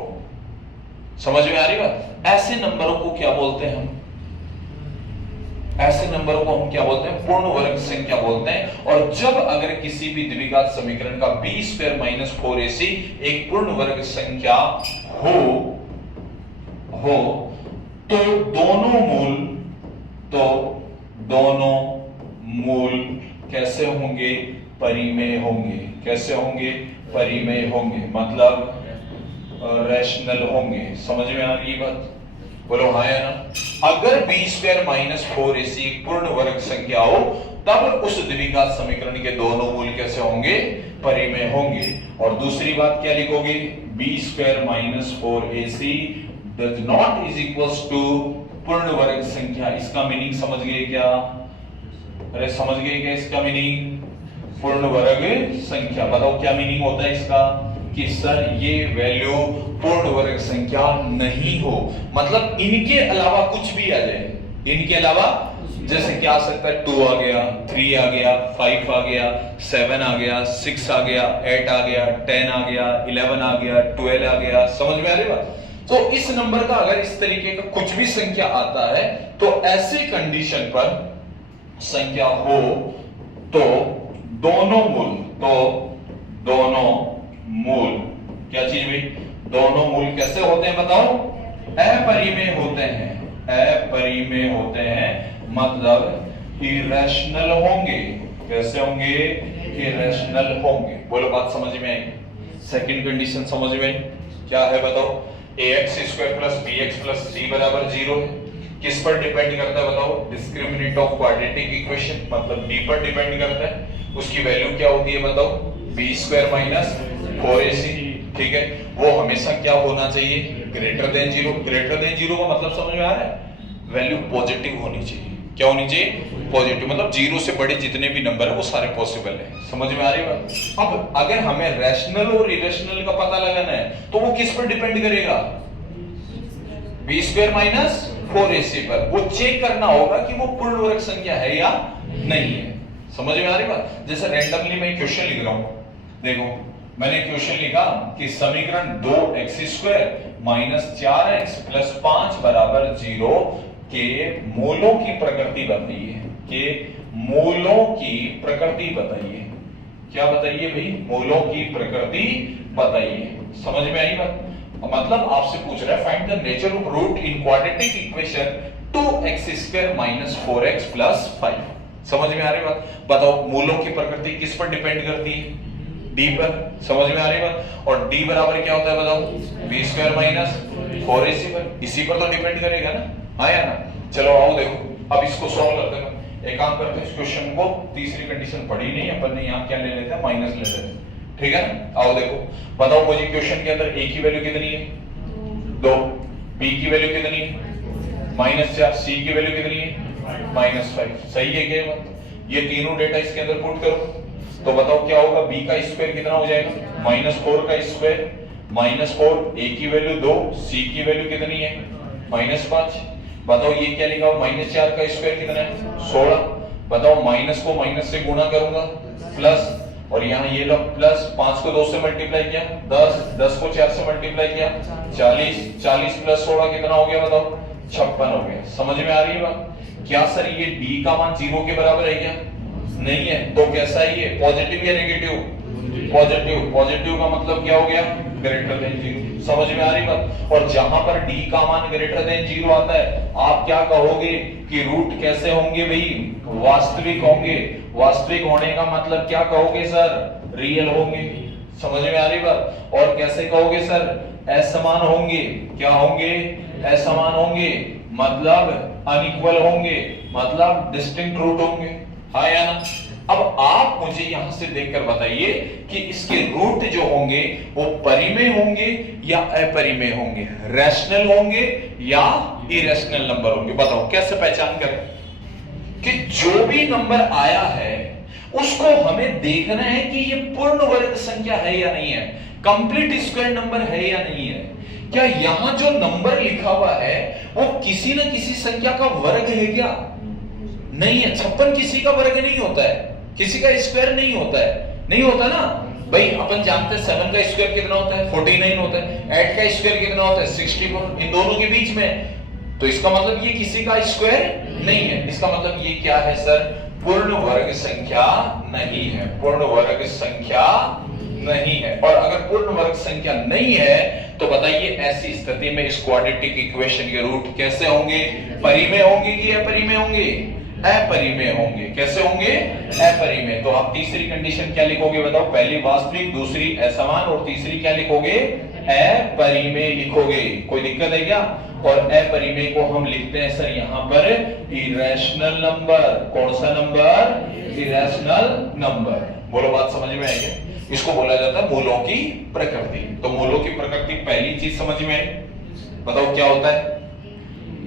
समझ में आ रही बात। ऐसे नंबरों को क्या बोलते हैं हम, ऐसे नंबरों को हम क्या बोलते हैं, पूर्ण वर्ग संख्या बोलते हैं। और जब अगर किसी भी द्विघात समीकरण का b² माइनस 4ac एक पूर्ण वर्ग संख्या हो तो दोनों मूल कैसे होंगे, परिमेय होंगे। कैसे होंगे, परिमेय होंगे, मतलब रैशनल होंगे। समझ में आ रही बात, बोलो हाँ या ना। अगर b² माइनस 4ac पूर्ण वर्ग संख्या हो तब उस द्विघात समीकरण के दोनों मूल कैसे होंगे, परिमेय होंगे। और दूसरी बात क्या लिखोगे, b² minus 4ac does not is equals to पूर्ण वर्ग संख्या। इसका मीनिंग समझ गए क्या, अरे समझ गए क्या इसका मीनिंग, पूर्ण वर्ग संख्या। बताओ क्या मीनिंग होता है इसका, कि सर ये वैल्यू पूर्ण वर्ग संख्या नहीं हो, मतलब इनके अलावा कुछ भी आ जाए। इनके अलावा जैसे क्या आ सकता है, 2 आ गया, 3 आ गया, 5 आ गया, 7 आ गया, 6 आ गया, 8 आ गया, 10 आ गया, 11 आ गया, 12 आ गया। समझ में आ रही बात। तो इस नंबर का अगर इस तरीके का कुछ भी संख्या आता है तो ऐसी कंडीशन पर संख्या हो तो दोनों मूल क्या चीज भाई, दोनों मूल कैसे होते हैं बताओ, अपरिमेय होते हैं। अपरिमेय होते हैं मतलब इरेशनल होंगे। कैसे होंगे, इरेशनल होंगे। बोलो बात समझ में आई। सेकंड कंडीशन समझ में आई, क्या है बताओ, ax² plus bx plus c बराबर 0 है। किस पर डिपेंड करता है बताओ, डिस्क्रिमिनेंट ऑफ क्वाड्रेटिक इक्वेशन, मतलब d पर डिपेंड करता है। उसकी वैल्यू क्या होती है बताओ, b² माइनस 4ac। ठीक है, वो हमेशा क्या होना चाहिए, greater than zero. Greater than zero का मतलब समझ में आ रहा है? वैल्यू पॉजिटिव होनी चाहिए। क्या होनी चाहिए? पॉजिटिव। मतलब जीरो से बड़े जितने भी नंबर है वो सारे पॉसिबल है। समझ में आ रही बात? अब अगर हमें रैशनल और इरेशनल का पता लगाना है तो वो किस पर डिपेंड करेगा? बी स्क्वायर माइनस 4ac पर। वो चेक करना होगा कि वो पूर्ण वर्ग संख्या है या नहीं है। समझ में आ रही बात? जैसे रैंडमली मैं क्वेश्चन लिख रहा हूं, देखो मैंने क्वेश्चन लिखा कि समीकरण 2x² माइनस 4x प्लस 5 बराबर 0 के मूलों की प्रकृति बताइए। के मूलों की प्रकृति बताइए। क्या बताइए भाई? मूलों की प्रकृति बताइए। समझ में आई बात? मतलब आपसे पूछ रहा है find the nature of root in quadratic equation 2x² minus 4x plus 5। समझ में आ रही बात? बताओ मूलों की प्रकृति किस पर डिपेंड करती है? d पर। समझ में आ रही बात? और d बराबर क्या होता है बताओ? b स्क्वायर माइनस 4ac पर। इसी पर तो डिपेंड करेगा ना, हाँ या ना? चलो आओ देखो अब इसको सॉल्व करते हैं। एक काम करते हैं, इस क्वेश्चन को तीसरी कंडीशन पढ़ी नहीं है अपन ने, यहाँ क्या ले लेते हैं? माइनस ले लेते हैं। ठीक है ना? आओ देखो बताओ मुझे क्वेश्चन के अंदर a की वैल्यू कितनी है? 2। b की वैल्यू कितनी है? -4। c की वैल्यू कितनी है? -5। सही है क्या बात? ये तीनों डेटा इसके अंदर पुट करो तो बताओ क्या होगा? b का स्क्वायर कितना हो जाएगा? -4 का स्क्वायर -4। a की वैल्यू 2, c की वैल्यू कितनी है? -5। बताओ ये क्या लिखा हो? -4 का स्क्वायर कितना है? 16। बताओ माइनस को माइनस से गुणा करूंगा प्लस, और यहाँ ये लो प्लस 5 को 2 से मल्टीप्लाई किया 10, 10 को 4 से मल्टीप्लाई किया 40, 40 प्लस 16 कितना हो गया बताओ? 56 हो गया। समझ में आ रही है बात? क्या सर ये d का मान 0 के बराबर है क्या? नहीं है। तो कैसा है ये? पॉजिटिव या नेगेटिव? पॉजिटिव। पॉजिटिव का मतलब क्या हो गया? Greater than 0। समझ में आ रही बात? और जहां पर d का मान ग्रेटर देन 0 आता है आप क्या कहोगे कि रूट कैसे होंगे भाई? वास्तविक होंगे। वास्तविक होने का मतलब क्या कहोगे सर? रियल होंगे। समझ में आ रही बात? और कैसे कहोगे सर? असमान होंगे। क्या होंगे? असमान होंगे मतलब अनइक्वल होंगे, मतलब डिस्टिंक्ट रूट होंगे, हाँ या ना? अब आप मुझे यहां से देखकर बताइए कि इसके रूट जो होंगे वो परिमेय होंगे या अपरिमेय होंगे? रैशनल होंगे या इरेशनल नंबर होंगे? बताओ कैसे पहचान करें कि जो भी नंबर आया है उसको हमें देखना है कि ये पूर्ण वर्ग संख्या है या नहीं है, कंप्लीट स्क्वायर नंबर है या नहीं है। क्या यहां जो नंबर लिखा हुआ है वो किसी न किसी संख्या का वर्ग है क्या? नहीं है। 56 किसी का वर्ग नहीं होता है, किसी का स्क्वायर नहीं होता है, नहीं होता ना भाई। अपन जानते हैं 7 का स्क्वायर कितना होता है? 49 होता है। 8 का स्क्वायर कितना होता है? 64। इन दोनों के बीच में, तो इसका मतलब ये किसी का स्क्वायर नहीं है। इसका मतलब ये क्या है सर? पूर्ण वर्ग संख्या नहीं है। पूर्ण वर्ग संख्या नहीं है। और अगर पूर्ण वर्ग संख्या नहीं है तो बताइए ऐसी स्थिति में इस क्वाड्रेटिक इक्वेशन के रूट कैसे होंगे? परिमेय होंगे कि अपरिमेय होंगे? अपरिमेय होंगे। कैसे होंगे? अपरिमेय। तो आप तीसरी कंडीशन क्या लिखोगे बताओ? पहली वास्तविक, दूसरी असमान और तीसरी क्या लिखोगे? अपरिमेय लिखोगे। कोई दिक्कत है क्या? और अपरिमेय को हम लिखते हैं सर यहां पर इरेशनल नंबर। कौन सा नंबर? Irrational number. बोलो बात समझ में आई क्या? इसको बोला जाता है मूलों की प्रकृति। तो मूलों की प्रकृति पहली चीज समझ में आई। बताओ क्या होता है?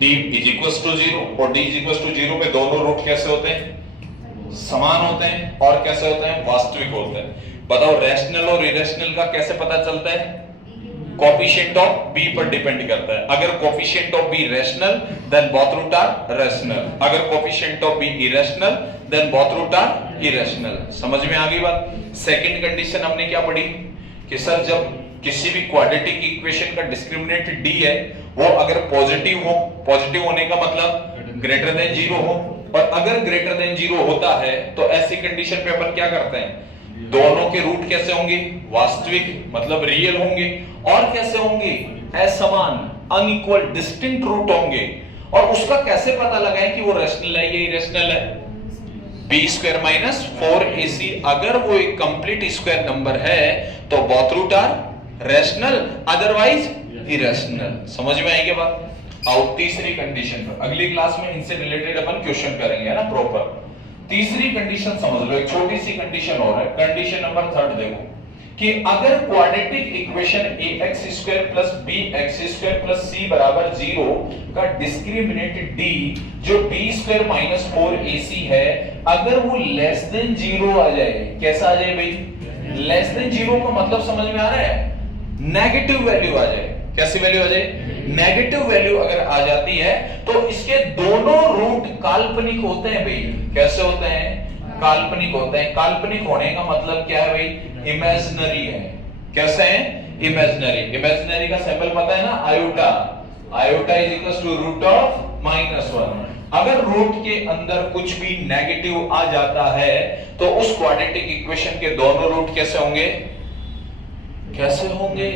d is equals to 0 और d is equals to 0 पे दोनों रूट कैसे होते हैं? समान होते हैं। और कैसे होते हैं? वास्तविक होते हैं। बताओ रैशनल और इरेशनल का कैसे पता चलता है? कोएफिशिएंट ऑफ b पर डिपेंड करता है। अगर coefficient of b rational then both root are rational, अगर coefficient of b irrational then both root are irrational. समझ में आ गई बात? सेकंड कंडीशन हमने क्या पढ़ी कि सर जब किसी भी क्वाड्रेटिक इक्वेशन का डिस्क्रिमिनेंट d है वो अगर पॉजिटिव हो, पॉजिटिव होने का मतलब ग्रेटर देन 0 हो, और अगर ग्रेटर देन 0 होता है तो ऐसी कंडीशन पे अपन क्या करते हैं? दोनों के रूट कैसे होंगे? वास्तविक मतलब रियल होंगे। और कैसे होंगे? असमान, अनइक्वल, डिस्टिंक्ट रूट होंगे। और उसका कैसे पता लगाएं कि वो रैशनल है या इरेशनल है? b स्क्वायर माइनस 4ac अगर वो एक कंप्लीट स्क्वायर नंबर है तो both root are rational, otherwise irrational. समझ में आई क्या बात? आओ तीसरी कंडीशन पर। अगली क्लास में इनसे रिलेटेड अपन क्वेश्चन करेंगे, है ना प्रॉपर। तीसरी कंडीशन समझ लो, एक छोटी सी कंडीशन और है। कंडीशन नंबर 3 देखो कि अगर quadratic equation ax² plus bx² plus c बराबर 0 का डिस्क्रिमिनेंट d जो b² माइनस 4ac है, अगर वो लेस देन 0 आ जाए, कैसा आ जाए भाई? लेस देन 0 का मतलब समझ में आ रहा है? नेगेटिव वैल्यू आ जाए। कैसी वैल्यू आ जाए? नेगेटिव वैल्यू अगर आ जाती है तो इसके दोनों रूट काल्पनिक होते हैं भाई। कैसे होते हैं? काल्पनिक होते हैं। काल्पनिक होने का मतलब क्या है भाई? इमेजिनरी है। कैसे है? इमेजिनरी। इमेजिनरी का सिंबल पता है ना? Iota. Iota is equal to root of -1। अगर रूट के अंदर कुछ भी नेगेटिव आ जाता है तो उस क्वाड्रेटिक इक्वेशन के दोनों रूट कैसे होंगे? कैसे होंगे?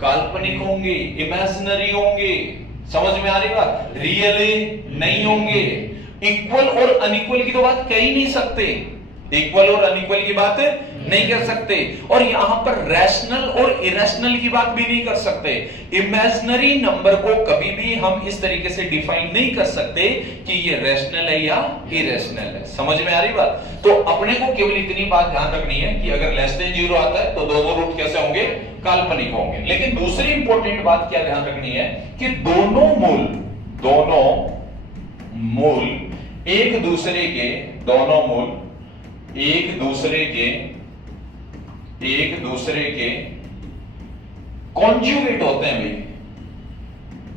काल्पनिक होंगे, इमेजिनरी होंगे। समझ में आ रही बात? रियली नहीं होंगे। इक्वल और अनइक्वल की तो बात कह ही नहीं सकते। इक्वल और अनइक्वल की बात नहीं कर सकते, और यहां पर रैशनल और इरेशनल की बात भी नहीं कर सकते। इमेजिनरी नंबर को कभी भी हम इस तरीके से डिफाइन नहीं कर सकते कि ये रैशनल है या इरेशनल है। समझ में आ रही बात? तो अपने को केवल इतनी बात ध्यान रखनी है कि अगर लेस देन 0 आता है तो दोनों रूट कैसे होंगे? काल्पनिक होंगे। लेकिन दूसरी इंपॉर्टेंट बात क्या ध्यान रखनी है कि दोनों मूल एक दूसरे के, दोनों मूल एक दूसरे के कॉन्जुगेट होते हैं भाई।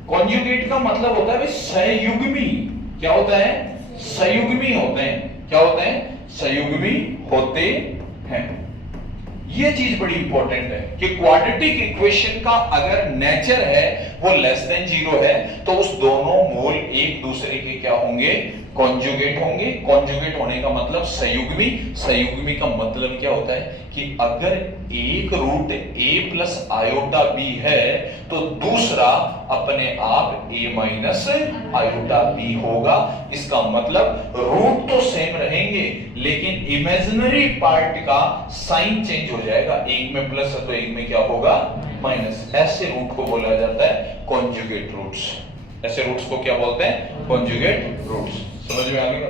कॉन्जुगेट का मतलब होता है भाई सहयुग्मी। क्या होता है? सहयुग्मी होते हैं। क्या होते हैं? सहयुग्मी होते हैं। ये चीज बड़ी इंपॉर्टेंट है कि क्वाड्रेटिक इक्वेशन का अगर नेचर है वो लेस देन 0 है तो उस दोनों मूल एक दूसरे के क्या होंगे? कॉन्जुगेट होंगे। कॉन्जुगेट होने का मतलब सहयुग्मी। सहयुग्मी का मतलब क्या होता है कि अगर एक root a plus iota b है तो दूसरा अपने आप a माइनस आयोटा b होगा। इसका मतलब रूट तो सेम रहेंगे लेकिन इमेजिनरी पार्ट का साइन चेंज हो जाएगा। एक में प्लस है तो एक में क्या होगा? माइनस। ऐसे रूट को बोला जाता है कॉन्जुगेट रूट्स। ऐसे रूट्स को क्या बोलते हैं? Conjugate roots. समझ में आ गया?